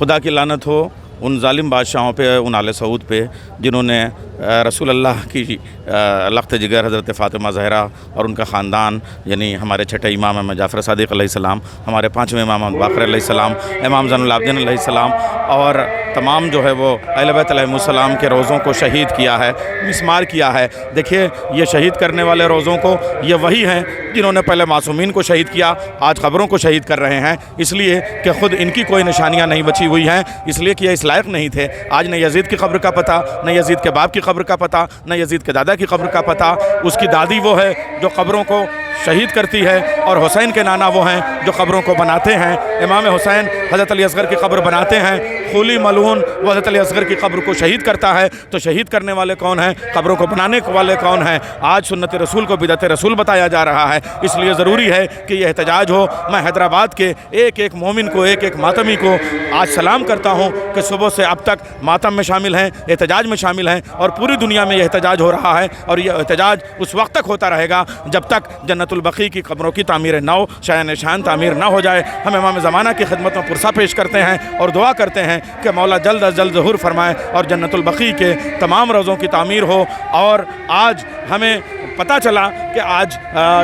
खुदा की लानत हो उन जालिम बादशाहों पे, उन आले सऊद पे जिन्होंने रसूल अल्लाह की लख्त जिगर हज़रत फ़ातिमा ज़हरा और उनका ख़ानदान, यानी हमारे छठे इमाम इमाम जाफ़र सादिक़ अलैहिस्सलाम, हमारे पाँचवें इमाम बाक़र अलैहिस्सलाम, इमाम ज़ैनुल आबिदीन अलैहिस्सलाम और तमाम जो है वो अहले बैत अलैहिमुस्सलाम के रोज़ों को शहीद किया है, मिस्मार किया है। देखिए ये शहीद करने वाले रोज़ों को ये वही हैं जिन्होंने पहले मासूमीन को शहीद किया, आज ख़बरों को शहीद कर रहे हैं, इसलिए कि ख़ुद इनकी कोई निशानियाँ नहीं बची हुई हैं, इसलिए कि ये इस लायक नहीं थे। आज न यज़ीद की क़ब्र का पता, न यज़ीद के बाप की क़ब्र का पता, न यज़ीद के दादा की क़ब्र का पता। उसकी दादी वो है जो क़ब्रों को शहीद करती है और हुसैन के नाना वो हैं जो क़ब्रों को बनाते हैं। इमाम हुसैन हज़रत अली असग़र की क़ब्र बनाते हैं, खूली मलऊन वो हज़रत अली असग़र की क़ब्र को शहीद करता है। तो शहीद करने वाले कौन हैं, क़ब्रों को बनाने वाले कौन हैं? आज सुन्नत रसूल को बिदअत रसूल बताया जा रहा है, इसलिए ज़रूरी है कि यह एहतजाज हो। मैं हैदराबाद के एक एक मोमिन को, एक एक मातमी को आज सलाम करता हूँ कि सुबह से अब तक मातम में शामिल हैं, एहतजाज में शामिल हैं और पूरी दुनिया में यह एहतजाज हो रहा है। और यह एहतजाज उस वक्त तक होता रहेगा जब तक जन्नतुल बक़ी की क़ब्रों की तामीर नौ शान शान तामीर ना हो जाए। हम इमाम ज़माना की खिदमत में पुरसा पेश करते हैं और दुआ करते हैं कि मौला जल्द अज जल्द ज़हूर फरमाए और जन्नतुल बक़ी के तमाम रोज़ों की तामीर हो। और आज हमें पता चला कि आज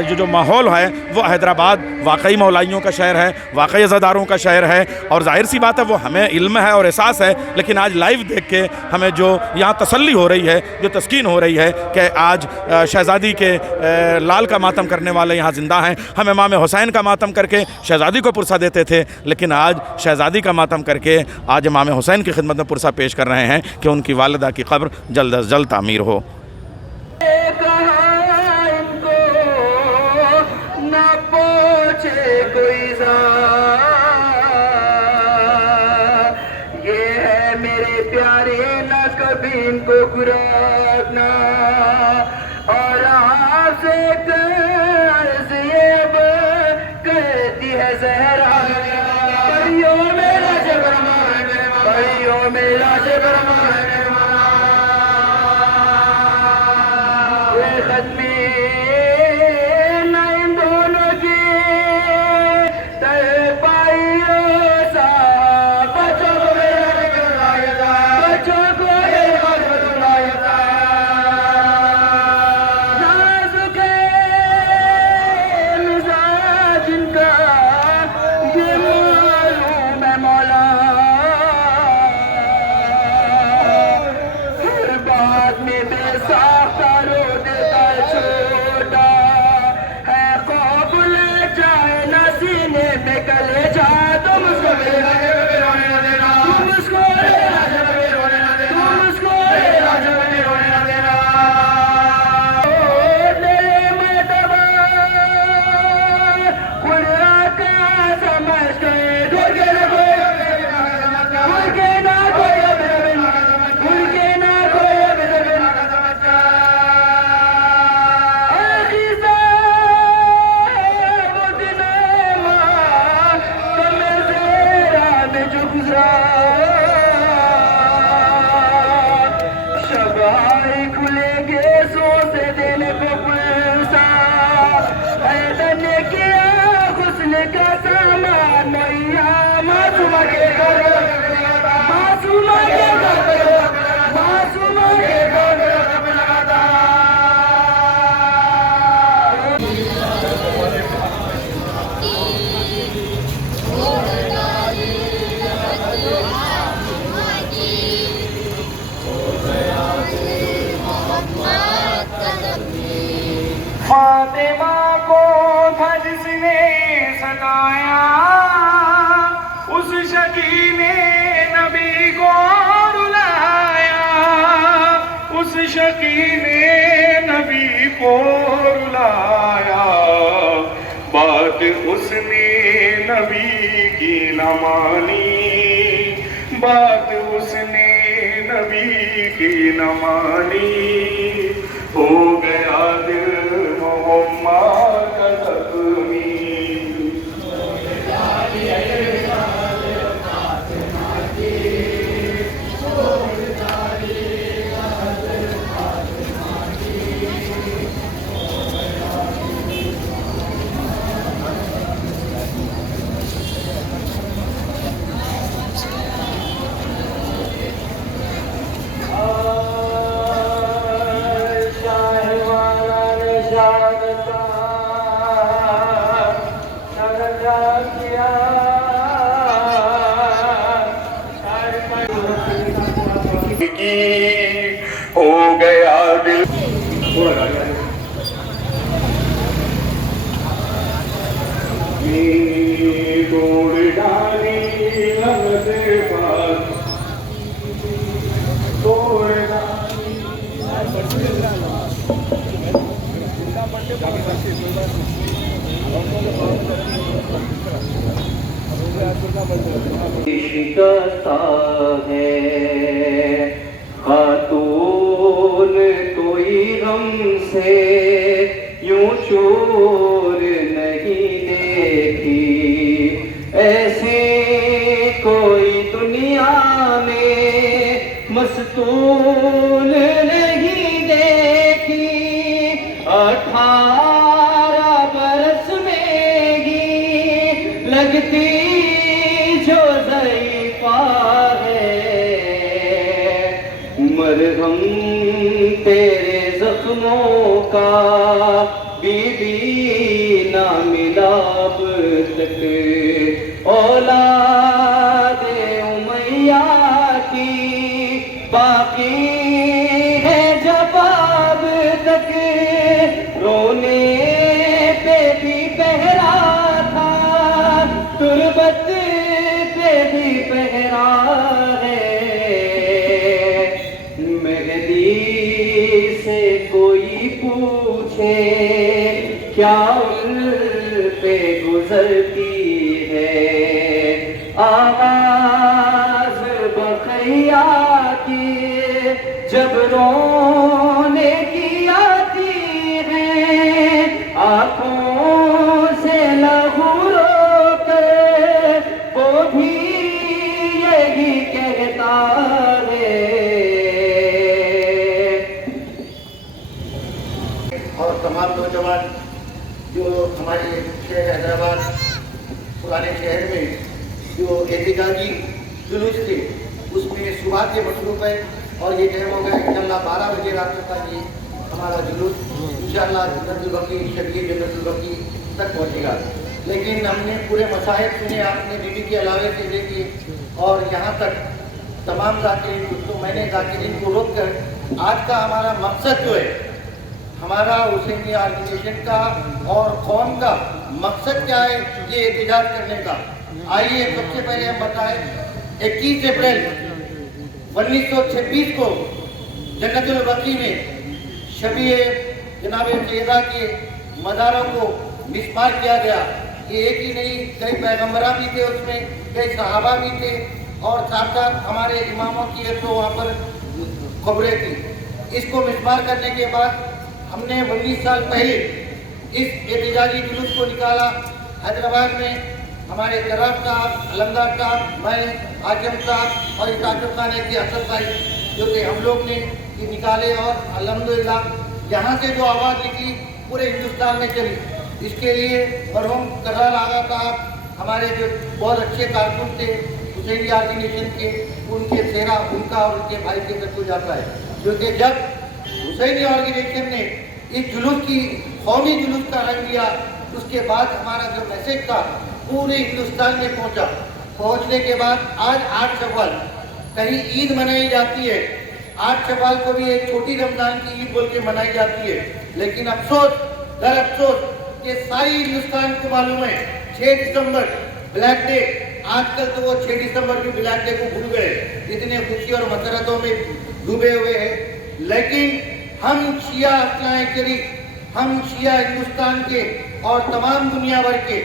जो माहौल है वो हैदराबाद वाकई मौलाइयों का शहर है, वाकई अज़ादारों का शहर है और ज़ाहिर सी बात है वो हमें इल्म है और एहसास है, लेकिन आज लाइव देख के हमें जो यहाँ तसल्ली हो रही है, जो तस्कीन हो रही है कि आज शहज़ादी के लाल का मातम करने वाले यहाँ ज़िंदा हैं। हम इमाम हुसैन का मातम करके शहज़ादी को पुरसा देते थे, लेकिन आज शहज़ादी का मातम करके आज इमाम हुसैन की खिदमत में पुरसा पेश कर रहे हैं कि उनकी वालिदा की क़ब्र जल्द अज जल्द तामीर हो। इनको गुराना और आपसे कर्ज ये कहती है ज़हरा, परियों मेरा जबरमान, परियों मेरा जबरमान, ये खत्मी न इन दोनों की तय पाइयो सा, बचो बचो को फातिमा को था जिसने सताया, उस शकीने नबी को रुलाया, उस शकीने नबी को रुलाया, बात उसने नबी की न मानी, बात उसने नबी की न मानी, हो गया दिल मोहम्मद का ज़ख्मी। हो गया दिल तोड़ डाली लम्हे पास तोड़ शिकस्ता है खातून कोई गम से यूं चोर नहीं देखी, ऐसे कोई दुनिया में मस्तूल नहीं देखी। 18 बरस में ही लगती जो ज़ईफ़ा है, मरहम तेरे ज़ख्मों का बीबी ना मिला अब तक। औलादे उमैया की बाकी है जवाब तक, रोने पे भी पहरा था, तुरबत पे भी पहरा है। मेहदी से कोई पूछे क्या उन पे गुजरती है, आवाज बखैया की जब रोने की आती है, आँखों से लहू रोकर वो भी यही कहता है। और तमाम नौजवान जो हमारे शहर हैदराबाद पुराने शहर में जो एहतजाजी जुलूस थे उसमें सुबह के मसरूफ़ है और ये टाइम हो गया इंशाअल्लाह 12 बजे रात तक ये हमारा जुलूस इंशाअल्लाह जन्नतुल बकी शबीर जन्नतुल बकी तक पहुँचेगा। लेकिन हमने पूरे मसाहिब सुने आपने बीबी के अलावे से लेके और यहाँ तक तमाम ज़ाकिरीन, तो मैंने ज़ाकिरीन को रोक कर आज का हमारा मकसद जो है हमारा हुसैनी ऑर्गेनाइजेशन का और कौम का मकसद क्या है ये एहतजाज करने का। आइए सबसे पहले हम बताएं 21 अप्रैल 1926 को जन्नतुल बकी में शबीए जनाब सैयदा के मज़ारों को मिसमार किया गया। ये एक ही नहीं, कई पैगम्बरा भी थे उसमें, कई सहाबा भी थे और साथ साथ हमारे इमामों की तो वहाँ पर खबरें थी। इसको मिसमार करने के बाद हमने 19 साल पहले इस एहतजाजी जुलूस को निकाला। हैदराबाद में हमारे जराब साहब, अलमदार साहब, मैं, आजम साहब और इताजुल खान की असद भाई जो थे, हम लोग ने ये निकाले और अल्हम्दुलिल्लाह यहाँ से जो आवाज़ निकली पूरे हिंदुस्तान में चली। इसके लिए मरहूम करराल आगा साहब हमारे जो बहुत अच्छे कारकुन थे हुसैनी ऑर्गेनाइजेशन के, उनके सेहरा उनका और उनके भाई के तक जाता है, क्योंकि जब हुसैनी ऑर्गेनाइजेशन ने इस जुलूस की कौमी जुलूस का रंग लिया उसके बाद हमारा जो मैसेज था पूरे हिंदुस्तान में पहुंचा। पहुंचने के बाद आज 8 शव्वाल कहीं ईद मनाई जाती है, 8 शव्वाल को भी एक छोटी रमजान की ईद बोल के मनाई जाती है। लेकिन अफसोस दर अफसोस कि सारी हिंदुस्तान को मालूम है 6 दिसंबर ब्लैक डे, आजकल तो वो 6 दिसंबर भी ब्लैक डे को भूल गए, इतने खुशी और मसरतों में डूबे हुए हैं। लेकिन हम शिया अस्लाए करी, हम शिया हिंदुस्तान के और तमाम दुनिया भर के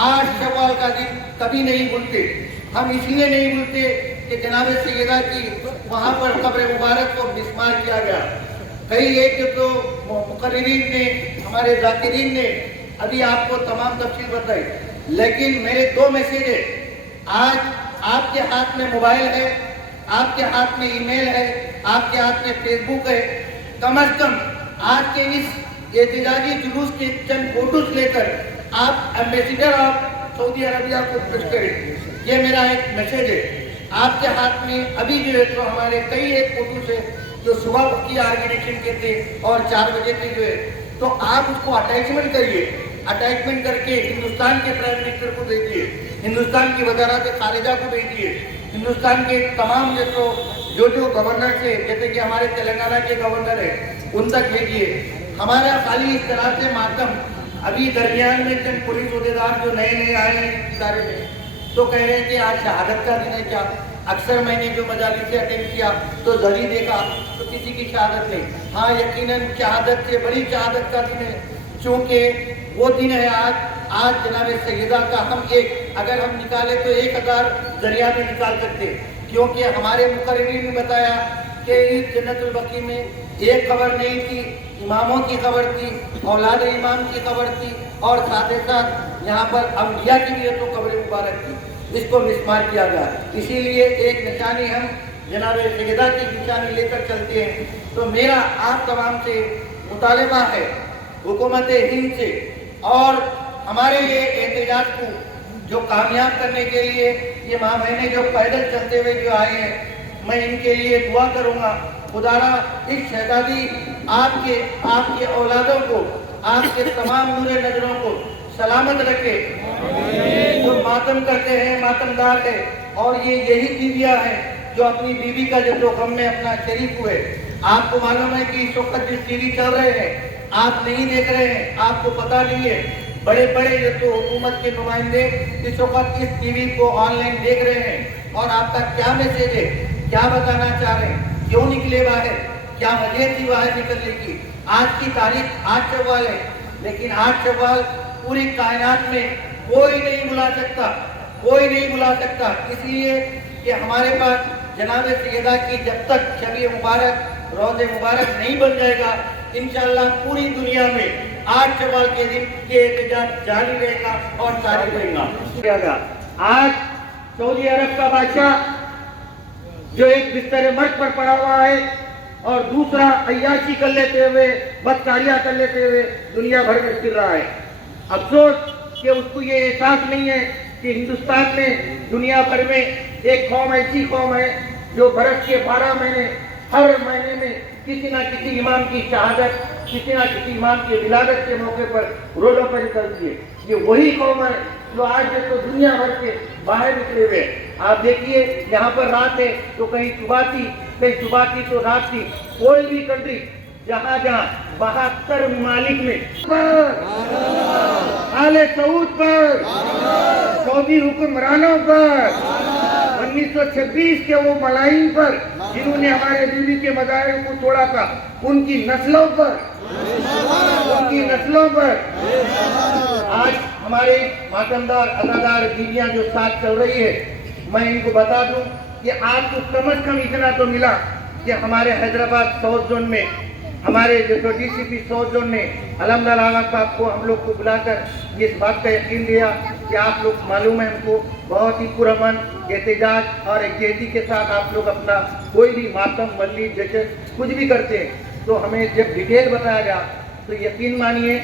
8 शव्वाल का दिन कभी नहीं भूलते। हम इसलिए नहीं भूलते कि जनाब सैयदा की वहाँ पर कब्र मुबारक को मिसमार किया गया। कई एक तो मुकर्रिरीन ने, हमारे ज़ाकिरीन ने अभी आपको तमाम तफसील बताई, लेकिन मेरे 2 मैसेज है। आज आपके हाथ में मोबाइल है, आपके हाथ में ईमेल है, आपके हाथ में फेसबुक है, कम अज कम आज के इस एहतजाजी जुलूस के चंद फोटोज लेकर आप एम्बेसडर ऑफ सऊदी अरबिया को पेश करें। ये मेरा एक मैसेज है। आपके हाथ में अभी जो है तो हमारे कई एक फोटोज है जो सुबह की ऑर्गेनाइजेशन के थे और 4 बजे के जो है, तो आप उसको अटैचमेंट करिए, अटैचमेंट करके हिंदुस्तान के प्राइम मिनिस्टर को भेजिए, हिंदुस्तान की वजारत खारिजा को भेजिए, हिंदुस्तान के तमाम जो गवर्नर थे, जैसे कि हमारे तेलंगाना के गवर्नर है, उन तक भेजिए। हमारा खाली इस तरह से मातम, अभी दरमियान में चंद पुलिस अहदेदार जो नए नए आए हैं इस इदारे में, तो कह रहे हैं कि आज शहादत का दिन है क्या। अक्सर मैंने जो मजालिस से अटेंड किया तो जरी देखा तो किसी की शहादत नहीं। हाँ, यकीनन शहादत से बड़ी शहादत का दिन है, चूँकि वो दिन है आज जनाब सैयदा का हम अगर हम निकाले तो 1000 जरिया में निकाल सकते, क्योंकि हमारे मुकर्रिरीन ने बताया कि इस जन्नतुल बकी में एक खबर नहीं थी, इमामों की खबर थी, औलाद इमाम की खबर थी, और साथ ही साथ यहाँ पर अम्बिया की भी तो खबर मुबारक थी। इसको मिसमार किया गया, इसीलिए एक निशानी हम जनाब सैयदा की निशानी लेकर चलते हैं। तो मेरा आप तमाम से मुतालबा है, हुकूमत हिंद से, और हमारे ये एहतजाज को जो कामयाब करने के लिए ये माँ बहनें जो पैदल चलते हुए जो आए हैं, मैं इनके लिए दुआ करूँगा खुदारा इस शहजादी आपके औलादों को, आपके तमाम नूरे नजरों को सलामत रखे। जो मातम करते हैं, मातमदार है, और ये यही बीवियाँ हैं जो अपनी बीवी का जो गम में अपना शरीक हुए। आपको मालूम है कि इस वक्त जिस टीवी चल रहे हैं आप नहीं देख रहे हैं, आपको पता नहीं है, बड़े बड़े जो तो हुकूमत के नुमाइंदे इस वक्त इस टीवी को ऑनलाइन देख रहे हैं, और आपका क्या मैसेज है, क्या बताना चाह रहे हैं, क्यों निकले बाहर, क्या वजह थी बाहर निकलने की। आज की तारीख 8 शव्वाल है, लेकिन 8 शव्वाल पूरी कायनात में कोई नहीं बुला सकता, कोई नहीं बुला सकता, इसलिए कि हमारे पास जनाब सैयदा की जब तक शब मुबारक, रोज़े मुबारक नहीं बन जाएगा, इंशाअल्लाह पूरी दुनिया में 8 शव्वाल के दिन ये एहतजाज जारी रहेगा और जारी रहेगा। आज सऊदी अरब का बादशाह जो एक बिस्तर मर्द पर पड़ा हुआ है और दूसरा अय्याशी कर लेते हुए, बदकारियां कर लेते हुए दुनिया भर में फिर रहा है। अफसोस कि उसको ये एहसास नहीं है कि हिंदुस्तान में दुनिया भर में एक कौम ऐसी कौम है जो बरस के 12 महीने हर महीने में किसी न किसी इमाम की शहादत, किसी न किसी इमाम की विलादत के मौके पर रोडों पर निकलती है। ये वही कौम है जो आज तो दुनिया भर के बाहर निकले हुए। आप देखिए यहाँ पर रात है तो कहीं सुबह थी, कहीं सुबह थी तो रात थी। कोई भी कंट्री जहाँ 72 ममालिक में आले सऊद पर, सऊदी हुक्मरानों पर, 1926 के वो मलाइन पर जिन्होंने हमारे बीवी के मज़ाहिर को तोड़ा था, उनकी नस्लों पर आज हमारे मातमदार अदादार बीवियां जो साथ चल रही है, मैं इनको बता दूं कि आपको कम से कम इतना तो मिला कि हमारे हैदराबाद साउथ जोन में हमारे जो डीसीपी साउथ जोन ने अलहमदुलिल्लाह साहब को हम लोग को बुलाकर इस बात का यकीन दिया कि आप लोग मालूम है हमको बहुत ही पुरअमन एहतजाज और एकजुटती के साथ आप लोग अपना कोई भी मातम मल्ली जैसे कुछ भी करते हैं, तो हमें जब डिटेल बताया गया तो यकीन मानिए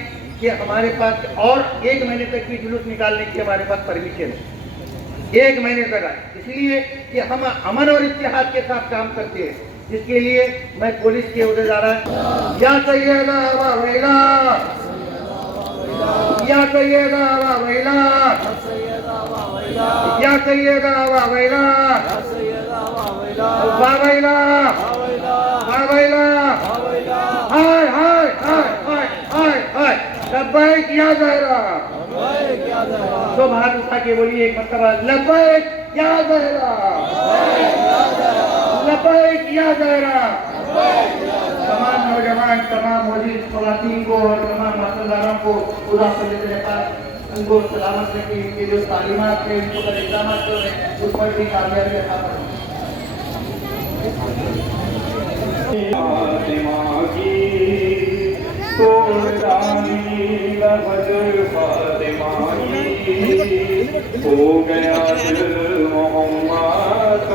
कि हमारे पास और 1 महीने तक की जुलूस निकालने की हमारे पास परमिशन है, 1 महीने तक है, इसलिए कि हम अमन और इत्तेहाद के साथ काम करते हैं। जिसके लिए मैं पुलिस के उहदेदार या सैयदा व वैला, या सैयदा व वैला, या सैयदा व वैला, वा वैला, वा वैला, हाय हाय हाय हाय हाय हाय, लब्बैक या ज़हरा, तो हाथ उठा के बोलिए एक मर्तबा, लब्बैक या ज़हरा, लब्बैक या ज़हरा। तमाम नौजवान, तमाम मौजूद ख़वातीन को और तमाम मातदारों को खुदा के पास उनको सलामत रखे, इनके जो तालीमात है, इनको पर इक़दामात कर रहे हैं, उस पर भी कामयाबी अता फरमाए। फातिमा की तोड़ानी लहद फातिमा की, हो गया दिल मोहम्मद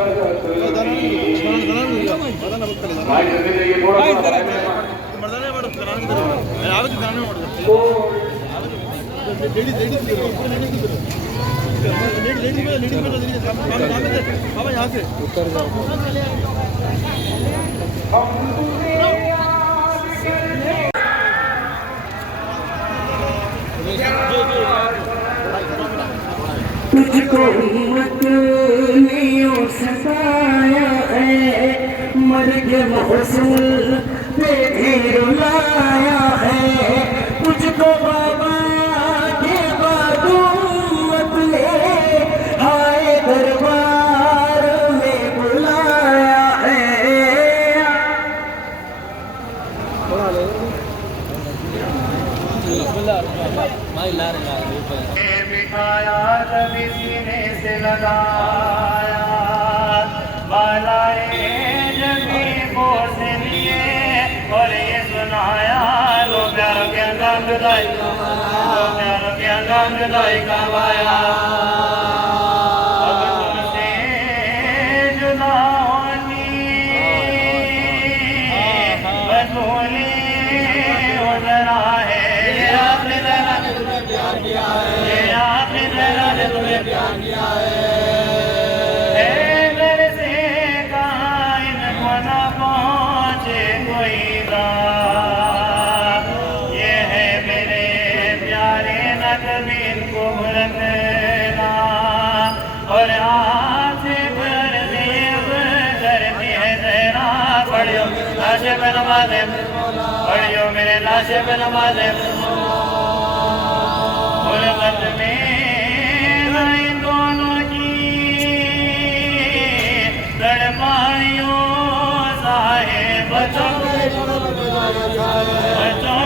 तुझको मत ستایا ہے، مرگ محسن پہ بھی رلایا ہے، تجھ کو بابا کے بعد امت نے ہائے دربار میں بلایا ہے۔ بٹھایا کبھی سینے سے لگایا، بالائے جبھی کو سے لیے اور یہ سنایا، لو پیاروں کے اندام جدائی کا وایا، لو پیاروں کے اندام جدائی کا وایا، اب تم سے جدا ہونی بطولی ادھرا ہے، یہ آخری ذرا نے تمہیں پیار کیا ہے، یہ آخری ذرا نے تمہیں پیار کیا ہے، اے گھر سے کہاں ان کو نہ پہنچے کوئی راہ، یہ ہے میرے پیارے نہ کبھی ان کو بھولنا، اور آپ سے بھر دیب کرتی ہے زہرا، پڑھیو لاشے پہ نمازیں، پڑھیو میرے لاشے پہ نمازیں، غربت میں ان دونوں کی تڑپائیوں صاحب، بچوں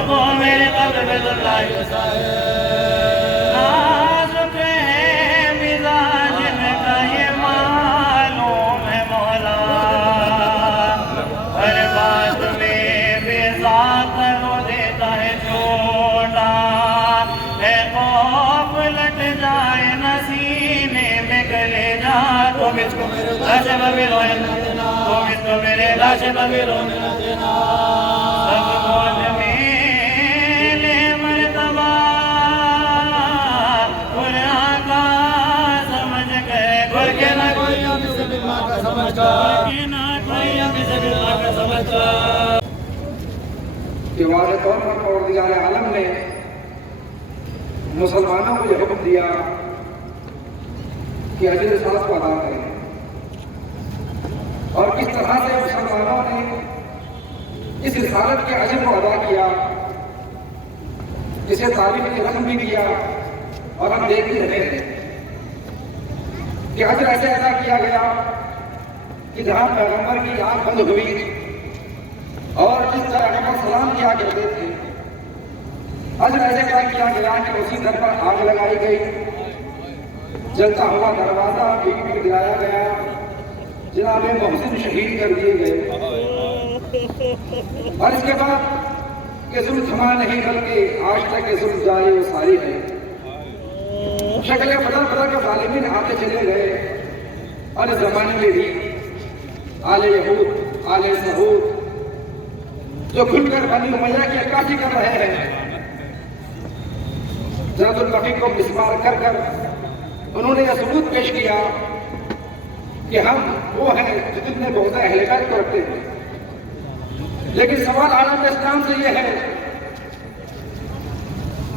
کو میرے قبر پہ دلائی، نازک ہے مزاج میں کا یہ معلوم ہے مولا، ہر بات میں بے ذات رو دیتا ہے چھوٹا، ہے خوف لٹ جائے نہ سینے میں گلے جا، تم اس کو میرے لاشے پر بھی رونے نہ دینا، تم اس کو میرے لاشے پر بھی رونے نہ دینا، سب موج میرے مرتبہ قرآن کا سمجھ گئے، گھر کے نہ کوئی ہم سے بلما کا سمجھ گا، گھر کے نہ کوئی ہم سے بلما کا سمجھ گا۔ کہ واضح طور پر پروردگار عالم نے مسلمانوں کو یہ حکم دیا کہ اجر رسالت کو ادا کریں، اور کس طرح سے مسلمانوں نے اس رسالت کے اجر کو ادا کیا، اسے تعریف کی رقم بھی کیا، اور ہم دیکھ بھی رہے ہیں کہ اجر ایسے ادا کیا گیا کہ جہاں پیغمبر کی آنکھ بند ہوئی اور جس طرح پر سلام کیا کرتے تھے، اجر ایسے ادا کیا گیا کہ اسی در پر آگ لگائی گئی، جلتا ہوا دروازہ پیٹ پیٹ گرایا گیا، جناب محسن شہید کر دیے گئے، اور اس کے بعد کہ ظلم تھما نہیں بلکہ آج تک یہ ظلم جاری و ساری ہے، شکلیں بدل بدل کے ظالمین آتے چلے گئے، اور اس زمانے میں بھی آل یہود آل سعود جو کھل کر بنی امیہ کی عکاسی کر رہے ہیں، زید البقیع کو مسمار کر کر انہوں نے یہ ثبوت پیش کیا کہ ہم وہ ہیں جو جن میں بغض اہل بیت کو رکھتے ہیں، لیکن سوال عالم اسلام سے یہ ہے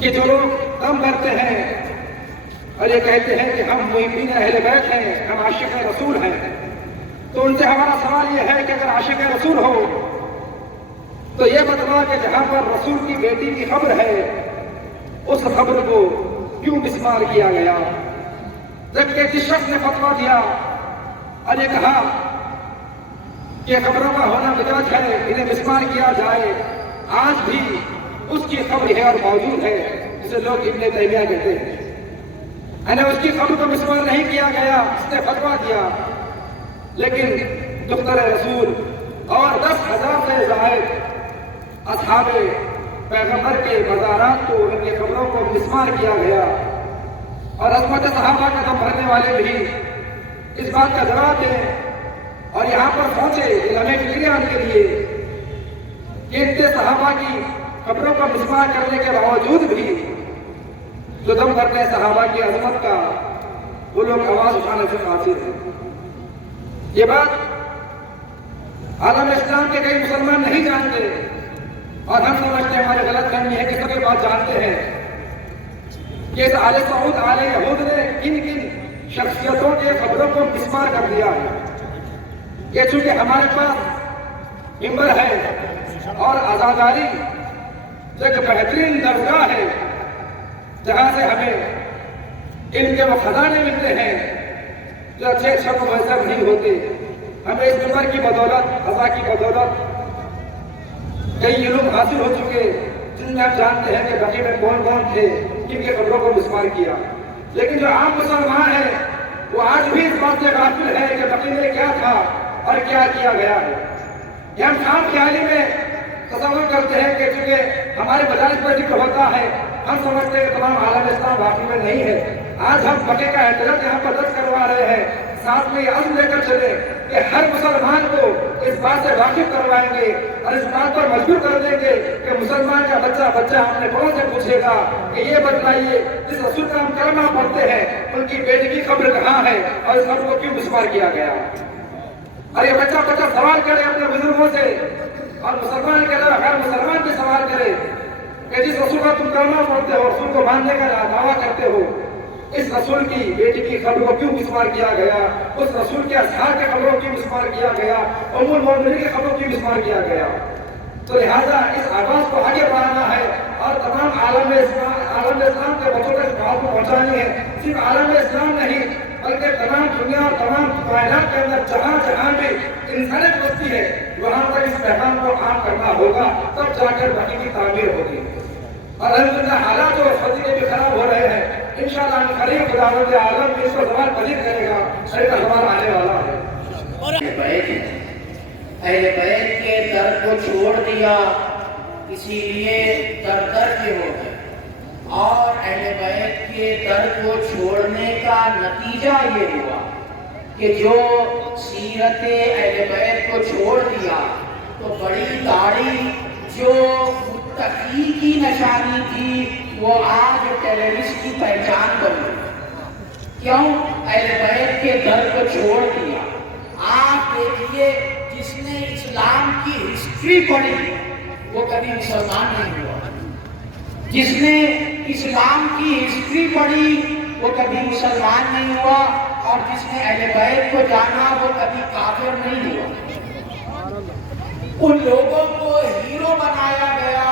کہ جو لوگ دم بھرتے ہیں اور یہ کہتے ہیں کہ ہم محبین اہل بیت ہیں، ہم عاشق رسول ہیں، تو ان سے ہمارا سوال یہ ہے کہ اگر عاشق رسول ہو تو یہ بتلا کہ جہاں پر رسول کی بیٹی کی قبر ہے اس قبر کو کیوں مسمار کیا گیا، جبکہ جس شخص نے فتویٰ دیا اور یہ کہا کہ قبروں کا ہونا مجاز ہے، انہیں مسمار کیا جائے، آج بھی اس کی قبر ہے اور موجود ہے، جسے لوگ ابن تیمیہ کہتے ہیں، یعنی اس کی قبر کو مسمار نہیں کیا گیا، اس نے فتویٰ دیا، لیکن دختر رسول اور 10,000 سے زائد اصحاب پیغمبر کے مزارات کو، ان کی قبروں کو مسمار کیا گیا، اور عظمت صحابہ کا دم بھرنے والے بھی اس بات کا جواب دیں اور یہاں پر پہنچے علم فکریان کے لیے کہ اتنے صحابہ کی قبروں کو مسمار کرنے کے باوجود بھی جو دم بھرنے صحابہ کی عظمت کا وہ لوگ آواز اٹھانے سے قاصر ہیں۔ یہ بات عالم اسلام کے کئی مسلمان نہیں جانتے، اور ہم سمجھتے ہیں ہمارے غلط فہمی ہے کہ سب یہ بات جانتے ہیں کہ اس آل سعود آل یہود نے کن کن शख्सियतों के खबरों को मिसमार कर दिया है। ये चूंकि हमारे पास मिंबर है और आज़ादारी एक बेहतरीन दरगाह है जहाँ से हमें इनके वो खजाने मिलते हैं जो अच्छे अच्छे को मैसर नहीं होते। हमें इस मिंबर की बदौलत, अज़ा की बदौलत कई इल्म हासिल हो चुके जिनमें हम जानते हैं कि बकी में कौन कौन थे, किनके खबरों को मिसमार किया। लेकिन जो आम मुसलमान है वो आज भी इस बात से गाफिल है कि बकी में क्या था और क्या किया गया है। ये हम खाम ख्याली में तसव्वुर करते हैं कि चूंकि हमारे मजालिस पर जिक्र होता है, हम समझते हैं कि तमाम आलम इस्लाम वाकई में नहीं है। आज हम बके का एहतराम यहाँ पर दर्ज करवा रहे हैं, साथ में ये अज़्म लेकर चले कि हर मुसलमान को इस बात से वाकिफ करवाएंगे और इस बात पर मजबूर कर देंगे कि मुसलमान का बच्चा अपने बड़ों से पूछेगा कि ये बतलाइए जिस रसूल का हम कलमा पढ़ते हैं उनकी बेटी की कब्र कहाँ है और इस कब्र को क्यों मिसमार किया गया। और ये बच्चा सवाल करे अपने बुजुर्गों से, और मुसलमान के अलावा हर मुसलमान भी सवाल करे कि जिस रसूल का तुम कलमा पढ़ते हो, रसूल को मानने का दावा करते हो, इस रसूल की बेटी की खबर को क्यों मिसमार किया गया, उस रसूल के असहाब के खबरों को क्यों मिसमार किया गया, उम्मुल मोमिनीन की खबरों को क्यों मिसमार किया गया। तो लिहाजा इस आवाज को आगे बढ़ाना है और तमाम आलम इस्लाम के बच्चों तक बात को पहुंचानी है। सिर्फ आलम इस्लाम नहीं बल्कि तमाम दुनिया और तमाम कायनात के अंदर जहाँ भी इंसानियत बसती है वहाँ तक इस पैगाम को आम करना होगा, तब जाकर बाकी की तामीर होगी। और अल्हम्दुलिल्लाह हालात और फजी के भी खराब हो रहे हैं। इंशाअल्लाह करीम खुदावंद आलम इसको ज़वाल पजीर करेगा, शरीर का ज़वाल आने वाला है। अहले बैत के दर को छोड़ दिया, इसीलिए दर दर के हो गए। और अहले बैत के दर को छोड़ने का नतीजा ये हुआ कि जो सीरत अहले बैत को छोड़ दिया तो बड़ी दाढ़ी जो मुत्तकी की निशानी थी वो आज टेररिस्ट की पहचान बनी। क्यों? अहले बैत के दर को छोड़ दिया। आप देखिए जिसने इस्लाम की हिस्ट्री पढ़ी वो कभी मुसलमान नहीं हुआ, जिसने इस्लाम की हिस्ट्री पढ़ी वो कभी मुसलमान नहीं हुआ, और जिसने अहले बैत को जाना वो कभी काफिर नहीं हुआ। उन लोगों को हीरो बनाया गया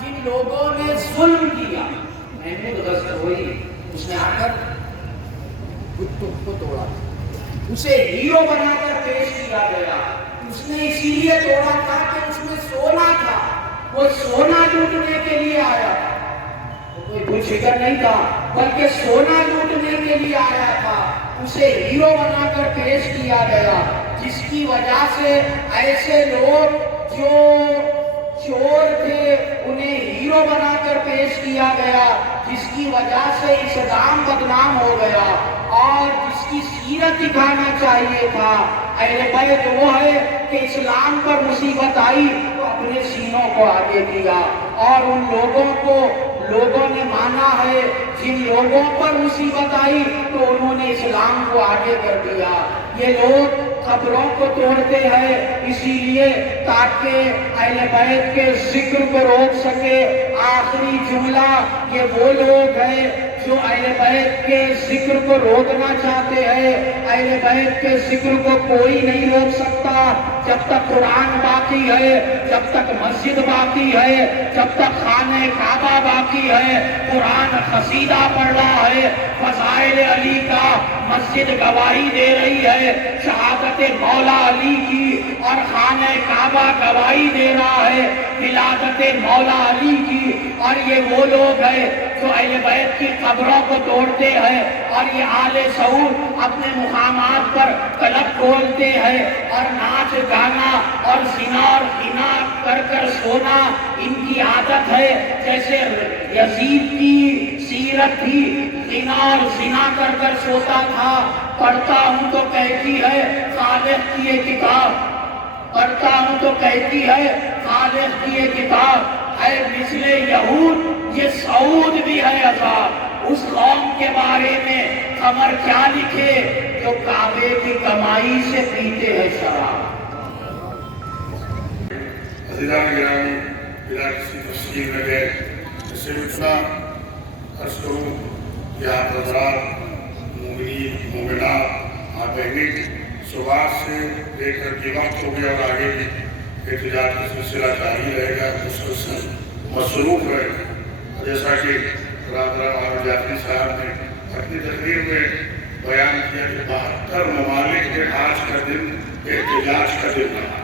जिन लोगों ने जुल्म किया। महमूद गज़नवी उसने आकर कुत्तों को तोड़ा, उसे हीरो बनाकर पेश किया गया। उसने इसीलिए तोड़ा था कि उसमें सोना था, वो सोना लूटने के लिए आया था, कोई कुछ फिक्र नहीं था, बल्कि सोना लूटने के लिए आया था। उसे हीरो बनाकर पेश किया गया, जिसकी वजह से ऐसे लोग जो चोर थे उन्हें हीरो बनाकर पेश किया गया, जिसकी वजह से इस्लाम बदनाम हो गया। और जिसकी सीरत दिखाना चाहिए था अहले बैत वो है कि इस्लाम पर मुसीबत आई तो अपने सीनों को आगे किया, और उन लोगों को लोगों ने माना है जिन लोगों पर मुसीबत आई तो उन्होंने इस्लाम को आगे कर दिया। ये लोग खबरों को तोड़ते हैं इसीलिए ताकि अहले बैत के जिक्र को रोक सके। आखिरी जुमला, ये वो लोग हैं जो अहले बैत के जिक्र को रोकना चाहते हैं। अहले बैत के जिक्र को कोई नहीं रोक सकता जब तक कुरान बाकी है, जब तक मस्जिद बाकी है, जब तक खाने काबा बाकी है, कुरान कसीदा पढ़ रहा है, फज़ाइल अली का मस्जिद गवाही दे रही है, शहादत मौला अली की, और खाने काबा गवाही दे रहा है विलादत मौला अली की। और ये वो लोग हैं जो अहले बैत की कब्रों को तोड़ते हैं, और ये आले सऊद अपने मुकामात पर कलब खोलते हैं, और नाच गाना और ज़िना और गिना कर कर सोना इनकी आदत है। जैसे यजीद की सीरत थी, गिना और ज़िना कर कर सोता था। पढ़ता हूँ तो कहती है खालिक की ये किताब, पढ़ता हूँ तो कहती है खालिक की ये किताब है। मिसले यहूद ये सऊद भी है अज़ाब। उस कौम के बारे में खबर क्या लिखे जो काबे की कमाई से पीते हैं शराब। अज़ीज़ान गिरामी, बिना किसी तफसील में गए सिर्फ इतना अर्ज़ करूँ कि आप हज़रात मोमिनीन मोमिनात आप बहनी सुबह से लेकर के वक्त हो गया और आगे भी एहतजाज का सिलसिला जारी रहेगा, मुसलसल मसरूफ रहेगा। जैसा कि राजा और जाफरी साहब ने अपनी तकरीर में बयान किया कि 72 ममालिक में आज का दिन एहतजाज का दिन रहा।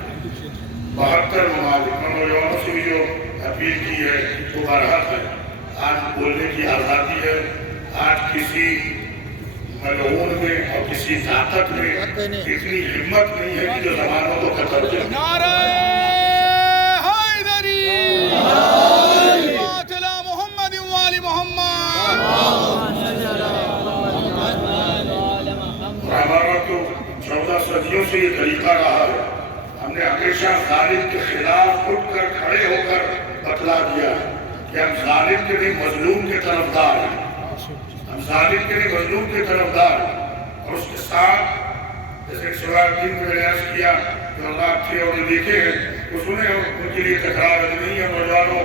72 ममालिक नौजवानों से भी जो अपील की है वो बरहक है। आज बोलने की आज़ादी है। आज किसी मलून में और किसी ताकत में इतनी हिम्मत नहीं है कि जो जमानों को खत्म करे। नारे हैदरी मातला मोहम्मद वाली मोहम्मद। हमारा तो 14 सदियों से ये तरीका रहा है। हमने हमेशा जालिम के खिलाफ उठकर खड़े होकर बतला दिया कि हम जालिम के नहीं मजलूम के तरफदार हैं। हम जालिम के नहीं मजलूम के तरफदार हैं। और उसके साथ जैसे सवालुद्दीन ने प्रयास किया जो अल्लाह थे और देखे हैं वो सुने, उनके लिए तकरार नहीं है। नौजवानों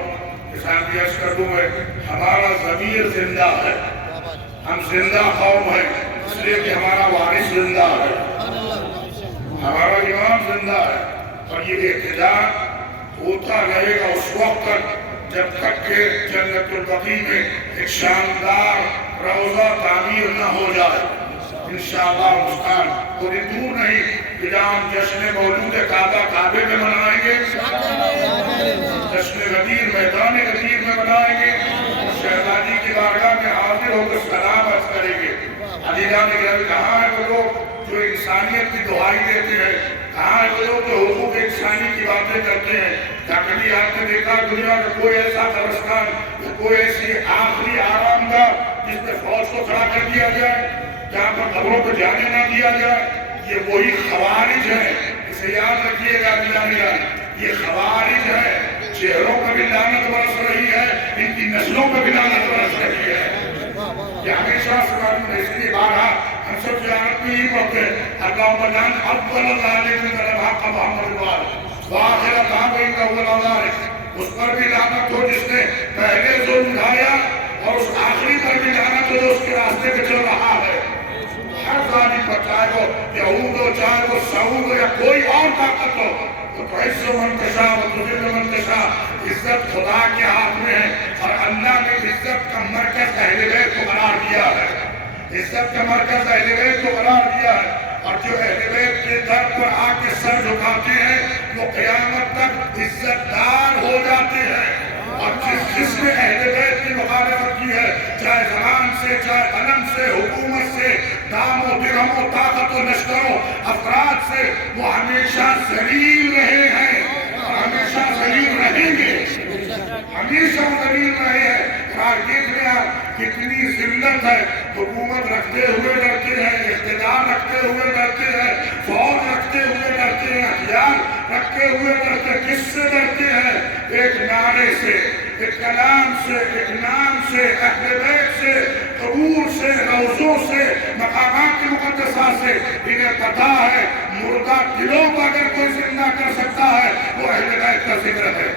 के साथ अर्ज कर दूं मैं, हमारा ज़मीर जिंदा है, हम जिंदा कौम है इसलिए कि हमारा वारिस जिंदा है, हमारा इमाम जिंदा है। और ये एहतजाज होता रहेगा उस वक्त तक जब तक के जन्नतुल बकी में एक शानदार रोजा तामीर न हो जाए। इंशाअल्लाह मुस्तान थोड़ी दूर नहीं कि जहाँ हम जश्न मौलूद काबा काबे में मनाएंगे, जश्न गदीर मैदान गदीर में मनाएंगे, शहजादी की बारगाह में हाजिर होकर सलाम अर्ज करेंगे। अलीजान कहाँ है वो लोग जो इंसानियत की दुहाई देते हैं? कहाँ है वो लोग जो हुकूक इंसानी की बातें करते हैं? क्या कभी आपने देखा दुनिया का कोई ऐसा कब्रिस्तान, कोई ऐसी आखिरी आरामगाह जिसमें फौज को खड़ा कर दिया जाए, जहाँ पर खबरों को जाने ना दिया जाए? ये वही खवारिज है, इसे याद रखिएगा। ये खवारिज है, चेहरों पर भी लानत बरस रही है, इनकी नस्लों पर भी लानत बरस रही है। ये हमेशा से इसलिए बारहा हम सब ज़ियारत में ही पढ़ते हैं अल्लाहुम्मा जान अव्वल ज़ालिम हक़ मुहम्मद व आखिर ताबईन उस पर भी लानत हो जिसने पहले जुल्म ढाया, और उस आखिरी पर भी लानत हो जो उसके रास्ते पे चल रहा है। हर जालिम पर, चाहे वो यहूद हो, चाहे वो सऊद हो, या कोई और ताकत हो, तो ऐसे मनकशा मनकशा इज्जत खुदा के हाथ में है। और अल्लाह ने इज्जत का मरकज अहले बैत को करार दिया है, इज्जत का मरकज अहले बैत को करार दिया है। और जो अहले बैत के दर पर आके सर झुकाते हैं वो क़यामत तक इज्जतदार हो जाते हैं। और जिसने अहले बैत की मुखालफत की है, चाहे ज़बान से, चाहे कलम से, हुकूमत से, दामो दिरहमो ताकत व लश्करों अफराद से, वो हमेशा ज़लील रहे हैं और हमेशा ज़लील रहेंगे, हमेशा ज़लील रहे हैं। और देखने आप कितनी जिल्लत है, हुकूमत रखते हुए डरते हैं, इख्तिदार रखते हुए डरते हैं, फौज रखते हुए डरते हैं, हथियार रखते हुए डरते हैं। किससे डरते हैं? एक नारे से, एक कलाम से, एक नाम से, अहले बैत से, कबूर से, रौज़ों से, मकामात की मुक़द्दसा से। इन्हें पता है मुर्दा दिलों को अगर कोई जिंदा कर सकता है वो अहले बैत का जिक्र है,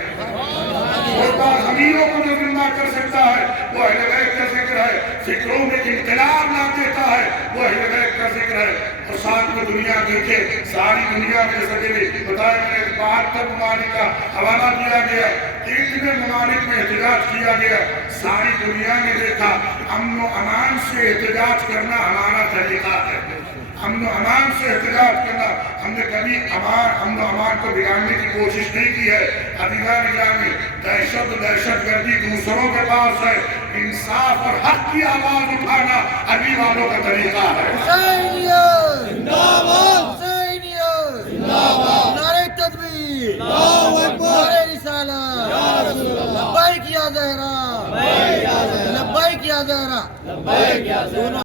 मुर्दा ज़मीरों को जो जिंदा कर सकता है वो अहले बैत का जिक्र है, फिक्रों में इनकलाब ला देता है वो अहले बैत का जिक्र है। और साथ में दुनिया देखे, सारी दुनिया में जैसा कि बताया मैंने 72 ममालिक का हवाला दिया गया, इतने ममालिक में एहतजाज किया गया। सारी दुनिया ने देखा अमन व अमान से एहतजाज करना हमारा तरीका है, अमन व अमान से एहतजाज करना। हमने कभी अमन व अमान को बिगाड़ने की कोशिश नहीं की है। अधिकार में दहशत गर्दी दूसरों के पास है, इंसाफ और हक की आवाज उठाना अली वालों का तरीका है। नारे तकबीर, नारे रिसालत, लब्बैक या ज़हरा, लब्बैक या ज़हरा।